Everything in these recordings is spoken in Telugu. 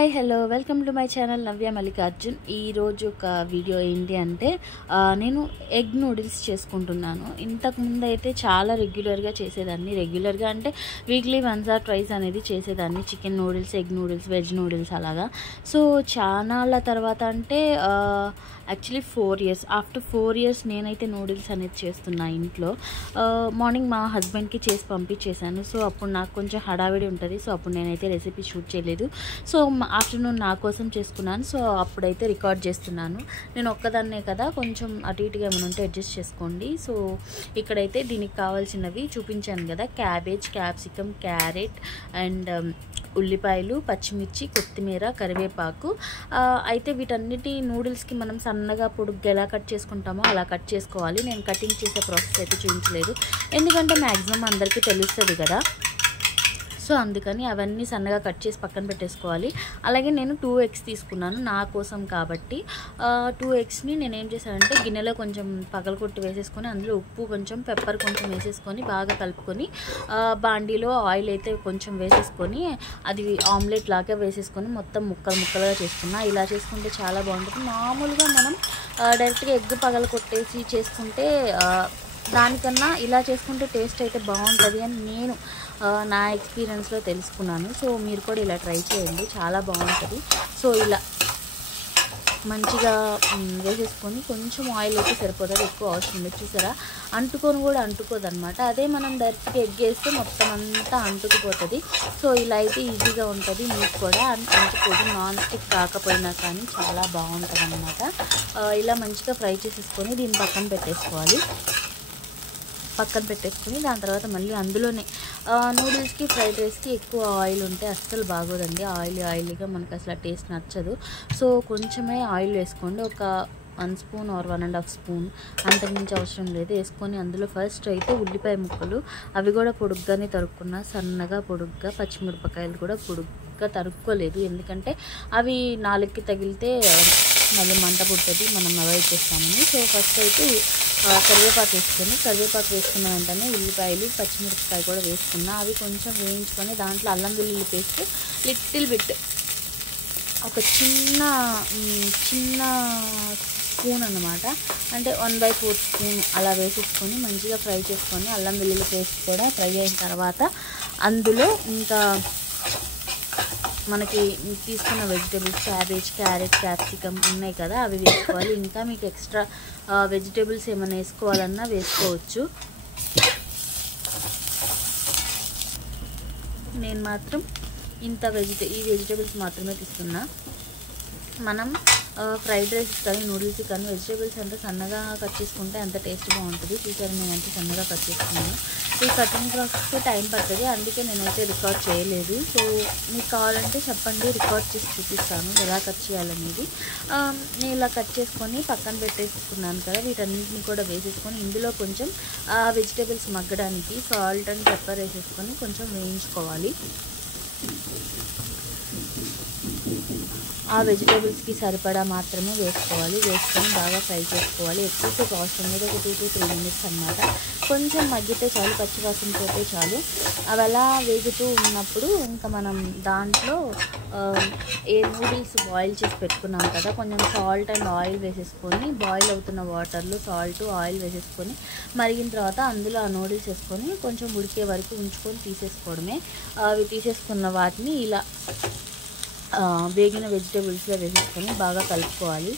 Hi hello welcome to my channel Navya Mallikarjun. ఈరోజు ఒక వీడియో ఏంటి అంటే నేను ఎగ్ నూడిల్స్ చేసుకుంటున్నాను. ఇంతకుముందు అయితే చాలా రెగ్యులర్గా చేసేదాన్ని. రెగ్యులర్గా అంటే వీక్లీ వన్స్ ఆర్ ట్వైస్ అనేది చేసేదాన్ని. Chicken noodles, egg noodles, veg noodles అలాగా. సో చానాళ్ళ తర్వాత అంటే యాక్చువల్లీ 4 years ఆఫ్టర్ 4 years నేనైతే నూడిల్స్ అనేది చేస్తున్నా ఇంట్లో. మార్నింగ్ మా హస్బెండ్కి చేసి పంపించేశాను. సో అప్పుడు నాకు కొంచెం హడావిడి ఉంటుంది. సో అప్పుడు నేనైతే రెసిపీ షూట్ చేయలేదు. సో ఆఫ్టర్నూన్ నా కోసం చేసుకున్నాను. సో అప్పుడైతే రికార్డ్ చేస్తున్నాను. నేను ఒక్కదాన్నే కదా, కొంచెం అటు ఇటుగా ఏమైనా ఉంటే అడ్జస్ట్ చేసుకోండి. సో ఇక్కడైతే దీనికి కావాల్సినవి చూపించాను కదా, క్యాబేజ్, క్యాప్సికమ్, క్యారెట్ అండ్ ఉల్లిపాయలు, పచ్చిమిర్చి, కొత్తిమీర, కరివేపాకు. అయితే వీటన్నిటి నూడిల్స్కి మనం సన్నగా పొడుగ్గా ఎలా కట్ చేసుకుంటామో అలా కట్ చేసుకోవాలి. నేను కటింగ్ చేసే ప్రాసెస్ అయితే చూపించలేదు, ఎందుకంటే మ్యాక్సిమం అందరికీ తెలుస్తుంది కదా. సో అందుకని అవన్నీ సన్నగా కట్ చేసి పక్కన పెట్టేసుకోవాలి. అలాగే నేను 2 eggs తీసుకున్నాను నా కోసం కాబట్టి. 2 eggsని నేను ఏం చేశానంటే గిన్నెలో కొంచెం పగలగొట్టి వేసేసుకొని అందులో ఉప్పు కొంచెం, పెప్పర్ కొంచెం వేసేసుకొని బాగా కలుపుకొని బాండీలో ఆయిల్ అయితే కొంచెం వేసేసుకొని అది ఆమ్లెట్ లాగా వేసేసుకొని మొత్తం ముక్కలుగా చేసుకున్నా. ఇలా చేసుకుంటే చాలా బాగుంటుంది. మామూలుగా మనం డైరెక్ట్గా ఎగ్ పగలగొట్టేసి చేసుకుంటే దానికన్నా ఇలా చేసుకుంటే టేస్ట్ అయితే బాగుంటుంది అని నేను నా ఎక్స్పీరియన్స్లో తెలుసుకున్నాను. సో మీరు కూడా ఇలా ట్రై చేయండి, చాలా బాగుంటుంది. సో ఇలా మంచిగా వేసేసుకొని కొంచెం ఆయిల్ అయితే సరిపోతుంది, ఎక్కువ అవసరం లేదు. చూసారా, అంటుకోదు అనమాట. అదే మనం డైరెక్ట్గా ఎగ్ వేస్తే మొత్తం అంతా అంటుకుపోతుంది. సో ఇలా అయితే ఈజీగా ఉంటుంది, మీకు కూడా అంటుకోదు. నాన్ స్టిక్ కాకపోయినా కానీ చాలా బాగుంటుంది అనమాట. ఇలా మంచిగా ఫ్రై చేసేసుకొని దీన్ని పక్కన పెట్టేసుకొని దాని తర్వాత మళ్ళీ అందులోనే నూడిల్స్కి, ఫ్రైడ్ రైస్కి ఎక్కువ ఆయిల్ ఉంటే అస్సలు బాగోదండి. ఆయిలీగా మనకు అసలు టేస్ట్ నచ్చదు. సో కొంచెమే ఆయిల్ వేసుకోండి, ఒక 1 spoon or 1.5 spoon, అంతకుమించి అవసరం లేదు. వేసుకొని అందులో ఫస్ట్ అయితే ఉల్లిపాయ ముక్కలు, అవి కూడా పొడుగ్గానే తరుక్కున్నా, సన్నగా పొడుగ్గా. పచ్చిమిరపకాయలు కూడా పొడుగ్గా తరుక్కోలేదు, ఎందుకంటే అవి నాలుగుకి తగిలితే మళ్ళీ మంట పుడుతుంది, మనం అవాయిడ్ చేస్తామని. సో ఫస్ట్ అయితే కరివేపాకు వేసుకున్న వెంటనే ఉల్లిపాయలు, పచ్చిమిరపకాయ కూడా వేసుకున్నా. అవి కొంచెం వేయించుకొని దాంట్లో అల్లం వెల్లుల్లి పేస్ట్ లిటిల్ బిట్, ఒక చిన్న స్పూన్ అన్నమాట, అంటే 1/4 spoon అలా వేసేసుకొని మంచిగా ఫ్రై చేసుకొని, అల్లం వెల్లుల్లి పేస్ట్ కూడా ఫ్రై అయిన తర్వాత అందులో ఇంకా మనకి తీసుకున్న వెజిటేబుల్స్, క్యాబేజ్, క్యారెట్, క్యాప్సికమ్ ఉన్నాయి కదా, అవి వేసుకోవాలి. ఇంకా మీకు ఎక్స్ట్రా వెజిటేబుల్స్ ఏమైనా వేసుకోవాలన్నా వేసుకోవచ్చు. నేను మాత్రం ఈ వెజిటేబుల్స్ మాత్రమే తీసుకున్నా. మనం ఫ్రైడ్ రైస్ కానీ, నూడిల్స్ కానీ వెజిటేబుల్స్ అంటే సన్నగా కట్ చేసుకుంటే అంత టేస్ట్ బాగుంటుంది. చూసారు, నేను అంత సన్నగా కట్ చేసుకున్నాను. ఈ కటింగ్ ప్రాసెస్కి టైం పడుతుంది, అందుకే నేనైతే రికార్డ్ చేయలేదు. సో మీకు కావాలంటే చెప్పండి, రికార్డ్ చేసి చూపిస్తాను ఎలా కట్ చేయాలనేది. నేను ఇలా కట్ చేసుకొని పక్కన పెట్టేసుకున్నాను కదా, వీటన్నింటిని కూడా వేసేసుకొని ఇందులో కొంచెం వెజిటేబుల్స్ మగ్గడానికి సాల్ట్ అండ్ పెప్పర్ వేసేసుకొని కొంచెం వేయించుకోవాలి. ఆ వెజిటేబుల్స్కి సరిపడా మాత్రమే వేసుకోవాలి. వేసుకొని బాగా ఫ్రై చేసుకోవాలి. ఎక్కువసేపు అవసరం లేదు, ఒక 2 to 3 minutes అన్నమాట. కొంచెం మగ్గితే చాలు, పచ్చివాసన పోతే చాలు. అవి అలా వేగుతూ ఉన్నప్పుడు ఇంకా మనం దాంట్లో నూడిల్స్ బాయిల్ చేసి పెట్టుకున్నాం కదా, కొంచెం సాల్ట్ అండ్ ఆయిల్ వేసేసుకొని, బాయిల్ అవుతున్న వాటర్లో సాల్ట్, ఆయిల్ వేసేసుకొని మరిగిన తర్వాత అందులో ఆ నూడిల్స్ వేసుకొని కొంచెం ఉడికే వరకు ఉంచుకొని తీసేసుకోవడమే. అవి తీసేసుకున్న వాటిని ఇలా వేగిన వెజిటేబుల్స్లో వేసేసుకొని బాగా కలుపుకోవాలి.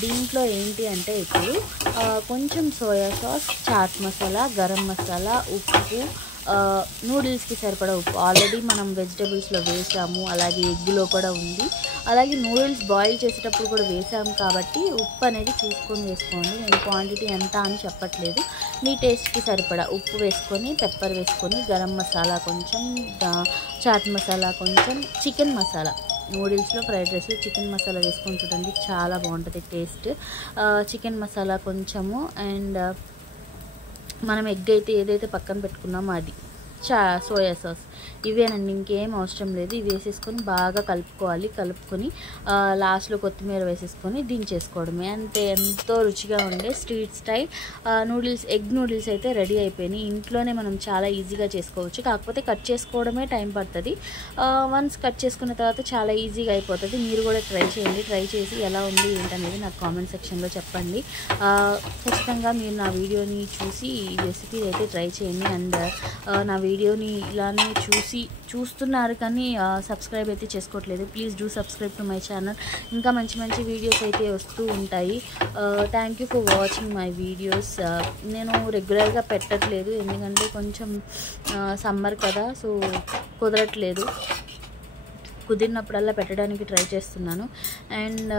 దీంట్లో ఏంటి అంటే ఇప్పుడు కొంచెం సోయా సాస్, చాట్ మసాలా, గరం మసాలా, ఉప్పు, నూడిల్స్కి సరిపడా ఉప్పు ఆల్రెడీ మనం వెజిటేబుల్స్లో వేసాము, అలాగే ఎగ్లో కూడా ఉంది, అలాగే నూడిల్స్ బాయిల్ చేసేటప్పుడు కూడా వేసాము కాబట్టి ఉప్పు అనేది చూసుకొని వేసుకోండి. నేను క్వాంటిటీ ఎంత అని చెప్పట్లేదు, మీ టేస్ట్కి సరిపడా ఉప్పు వేసుకొని, పెప్పర్ వేసుకొని, గరం మసాలా కొంచెం, చాట్ మసాలా కొంచెం, చికెన్ మసాలా, నూడిల్స్లో, ఫ్రైడ్ రైస్లో చికెన్ మసాలా వేసుకొని చూడండి, చాలా బాగుంటుంది టేస్ట్. చికెన్ మసాలా కొంచెము, అండ్ మనం ఎగ్ అయితే ఏదైతే పక్కన పెట్టుకున్నామో అది సోయా సాస్ ఇవేనండి, ఇంకేం అవసరం లేదు. ఇవి వేసేసుకొని బాగా కలుపుకోవాలి. కలుపుకొని లాస్ట్లో కొత్తిమీర వేసేసుకొని దించేసుకోవడమే. అంతే, ఎంతో రుచిగా ఉండే street style noodles, egg noodles అయితే రెడీ అయిపోయినాయి. ఇంట్లోనే మనం చాలా ఈజీగా చేసుకోవచ్చు, కాకపోతే కట్ చేసుకోవడమే టైం పడుతుంది. వన్స్ కట్ చేసుకున్న తర్వాత చాలా ఈజీగా అయిపోతుంది. మీరు కూడా ట్రై చేయండి. ట్రై చేసి ఎలా ఉంది ఏంటనేది నాకు కామెంట్ సెక్షన్లో చెప్పండి. ఖచ్చితంగా మీరు నా వీడియోని చూసి ఈ రెసిపీ అయితే ట్రై చేయండి. అండ్ నా వీడియోని ఇలానే చూస్తున్నారు కానీ సబ్స్క్రైబ్ అయితే చేసుకోవట్లేదు. Please do subscribe to my channel. ఇంకా మంచి మంచి వీడియోస్ అయితే వస్తూ ఉంటాయి. Thank you for watching my videos. నేను రెగ్యులర్గా పెట్టట్లేదు, ఎందుకంటే కొంచెం సమ్మర్ కదా, సో కుదరట్లేదు. కుదిరినప్పుడల్లా పెట్టడానికి ట్రై చేస్తున్నాను. అండ్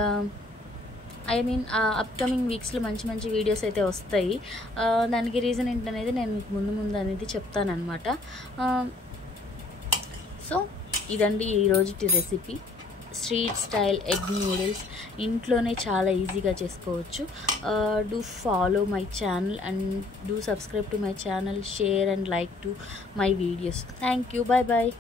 అప్కమింగ్ వీక్స్లో మంచి మంచి వీడియోస్ అయితే వస్తాయి. దానికి రీజన్ ఏంటనేది నేను మీకు ముందు అనేది చెప్తానమాట. సో ఇదండి ఈరోజుటి recipe, street style egg noodles. ఇంట్లోనే చాలా ఈజీగా చేసుకోవచ్చు. Do follow my channel and do subscribe to my channel, share and like to my videos. Thank you. Bye bye.